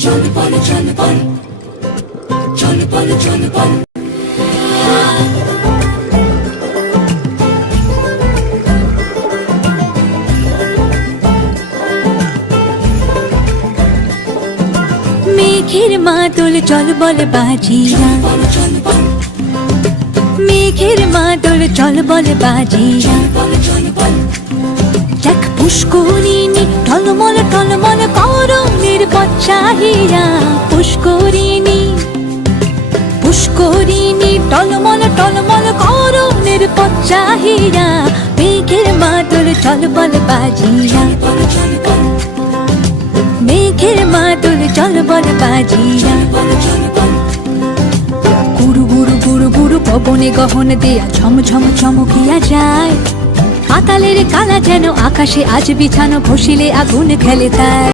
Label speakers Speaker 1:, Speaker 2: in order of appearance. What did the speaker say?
Speaker 1: চল বল চল বল। চল বল চল বল।
Speaker 2: মেঘের মাদল চল বল বাজিরা।
Speaker 1: বল চল বল।
Speaker 2: মেঘের মাদল চল বল বাজিরা।
Speaker 1: বল চল বল।
Speaker 2: দেখ পুষ্করিণী টলমল টলমল করণের বচ্চাহিরা পুষ্করিণী। পুষ্করিণী, টলমল টলমল মেঘের
Speaker 1: বল চল বল
Speaker 2: মেঘের মাদল চল বল বাজিরা
Speaker 1: বল চল বল
Speaker 2: গুরু গুরু গুরু গুরু পবনে গহন দেয়া ঝম ঝম চমকিয়া যায়। পাতালের কালা যেন আকাশে আজ বিছানো ঘষিলে আগুন খেলে তাই